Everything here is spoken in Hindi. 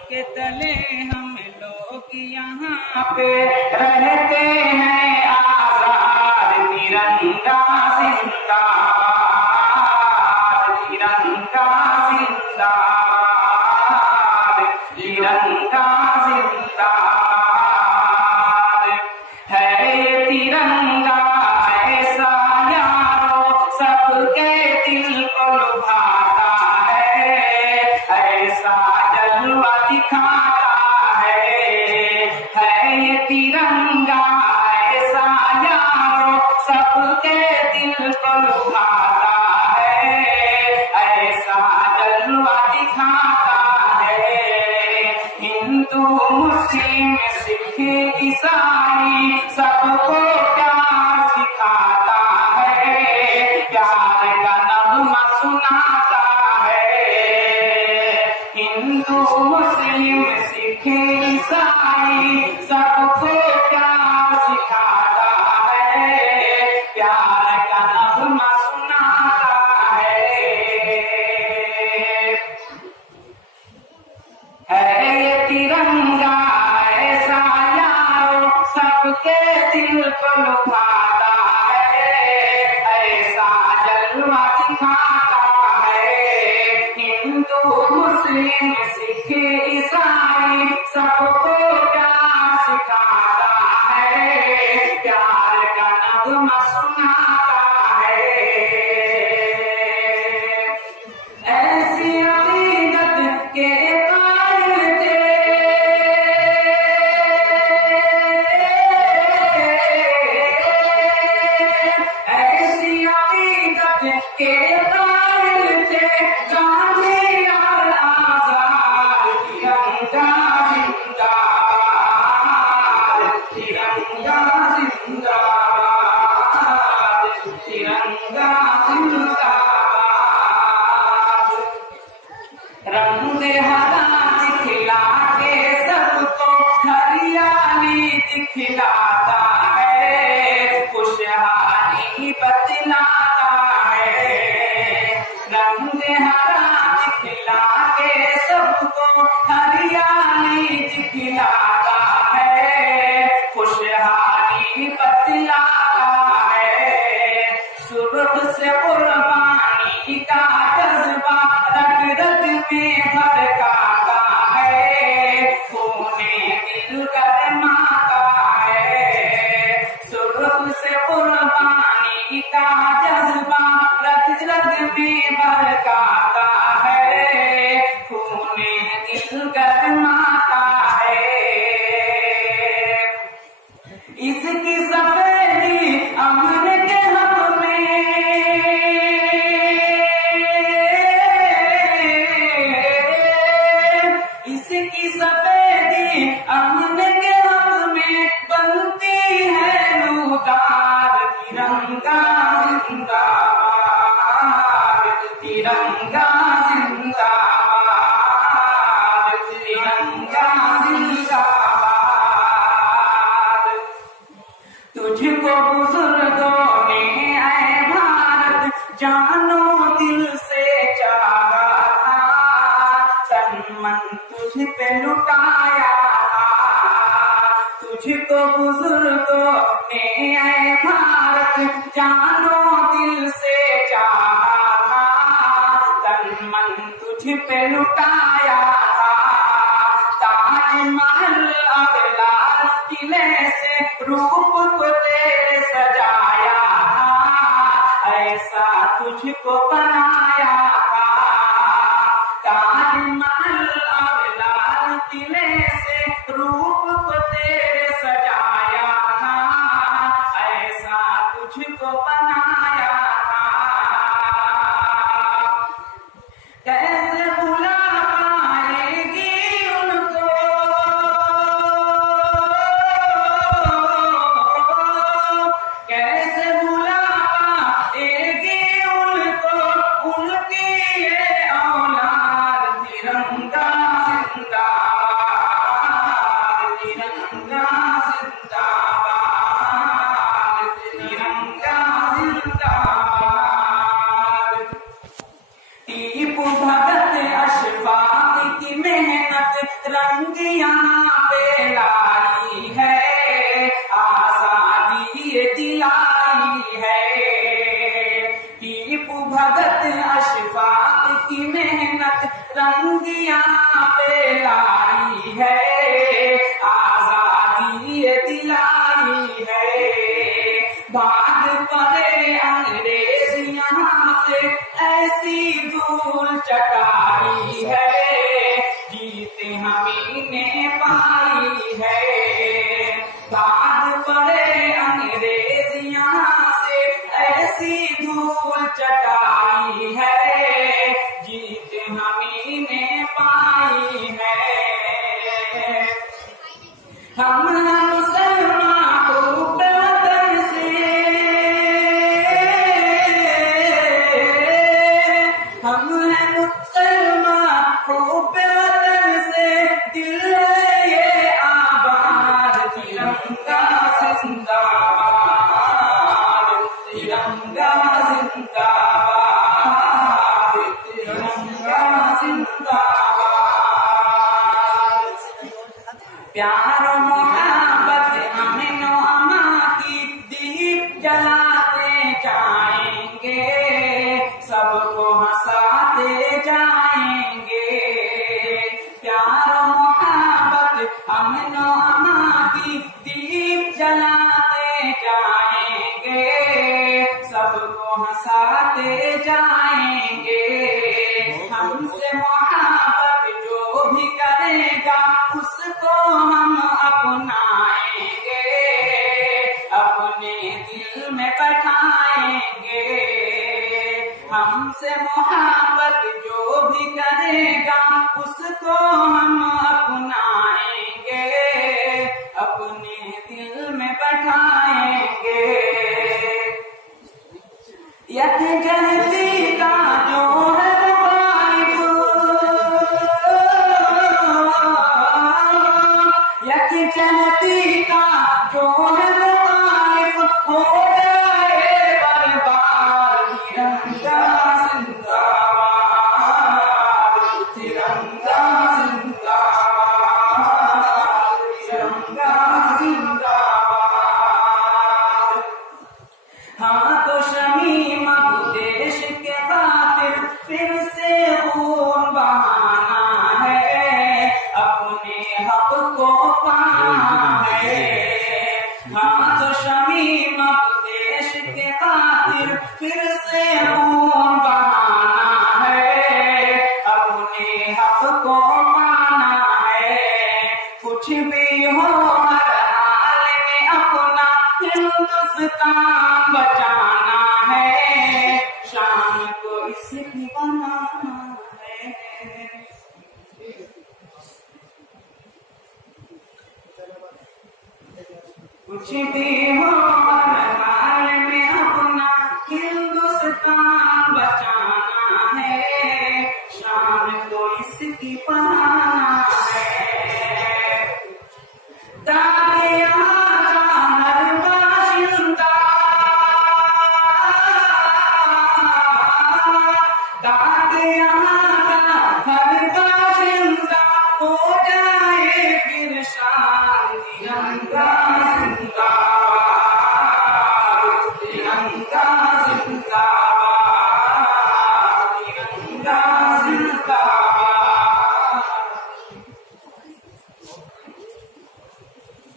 के तले हम लोग यहाँ पे रहते हैं आजाद। तिरंगा जिंदाबाद, तिरंगा जिंदाबाद, तिरंगा जिंदाबाद। है ये तिरंगा ऐसा यारो सबके दिल को लुभाता है, ऐसा जलवा दिखाता है ये तिरंगा ऐसा यारो सबके दिल को लुभाता है, ऐसा जलवा दिखाता है। हिंदू मुस्लिम सिख ईसाई सबको प्यार सिखाता है, प्यार का नगमा सुनाता है। हिंदू मुस्लिम सिख ईसाई सबको प्यार सिखाता है, प्यार का नगमा सुनाता है ये तिरंगा ऐसा यारो सबके दिल को लुभाता है, ऐसा जलवा दिखाता है। हिंदू मुस्लिम सिख ईसाई सबको प्यार सिखाता है, प्यार का नगमा सुनाता है। ऐसी अकीदत के कायल थे, ऐसी अकीदत के कायल थे गांधी और आजाद। तिरंगा जिंदाबाद, तिरंगा जिंदाबाद, तिरंगा जिंदाबाद। रंग हरा दिखला के सबको हरियाली दिखलाता है, खुशहाली बतलाता है। रंग हरा दिखला के सबको हरियाली दिखलाता है, खुशहाली बतलाता है। सुर्ख से कुर्बानी का जज्बा रग रग में भड़काता है, खूने दिल गरमाता है। सुर्ख से कुर्बानी का जज्बा रग रग में भड़काता है, खूने दिल गरमाता है। इसकी सफेदी अमन के हक में, इसकी सफेदी अमन के हक में बनती है नूदार। तिरंगा जिंदाबाद, तिरंगा जिंदाबाद, तिरंगा जिंदाबाद। तुझको बुजुर्गों ने ऐ भारत जानो दिल से चाहा था, तन मन तुझ पे लुटाया था। तुझको बुजुर्गों ने ऐ भारत जानो दिल से चाहा था, तन मन तुझ पे लुटाया था। ताजमहल और लाल किले से रूप को तेरे सजाया था, ऐसा तुझको बनाया था। ताजमहल और लाल किले से रूप को तेरे सजाया था, ऐसा तुझको बनाया था। कैसे भुला पाएगी उनको, कैसे भुला पाएगी उनको उनकी ये औलाद। तिरंगा जिंदाबाद, तिरंगा जिंदाबाद, तिरंगा जिंदाबाद। टीपू भगत अशफाक की मेहनत रंग यहाँ पे लाई है, आजादी ये दिलाई है। टीपू भगत अशफाक की मेहनत रंग यहाँ पे लाई है, आजादी ये दिलाई है। भाग पड़े अंग्रेज यहाँ से ऐसी धूल चटाई है, जीते हमी ने पाई है। भाग पड़े अंग्रेज यहाँ से ऐसी धूल चटाई है, जीते हमी ने पाई है। हम मुसलमान को बदन से, हम हैं मुसलमान को बदन से, दिल है ये आबाद। तिरंगा जिंदाबाद, तिरंगा जिंदाबाद, तिरंगा जिंदाबाद। प्यार मोहब्बत अमन अमा की दीप जलाते जाएंगे, सबको हंसाते जाएंगे। प्यार मोहब्बत अमन अमा की दीप जलाते जाएंगे, सबको हंसाते जाएंगे। हमसे मोहब्बत जो भी करेगा उसको हम अपनाएंगे, अपने दिल में बैठाएंगे। हमसे मोहब्बत जो भी करेगा उसको हम अपनाएंगे, अपने दिल में बैठाएंगे। यकजहती का जो है यकजहती का जो है मुखालिफ हो जाए बर्बाद। तिरंगा जिंदाबाद, तिरंगा जिंदाबाद, तिरंगा जिंदाबाद। हाँ तो शमीम अब देश के खातिर फिर से खून बहाना है, अपने हक को पाना है। हाँ तो शमीम अब देश के खातिर फिर से खून बहाना है, अपने हक को पाना है। कुछ भी हो हर हाल में अपना हिंदुस्तान बचाना है, शान को इसकी बनाना है। कुछ भी हो हर हाल में अपना हिंदुस्तान बचाना है, शान को इसकी बनाना है। दागे यहाँ का हर बाशिंदा, दागे यहाँ का हर बाशिंदा हो जाए फिर शान। तिरंगा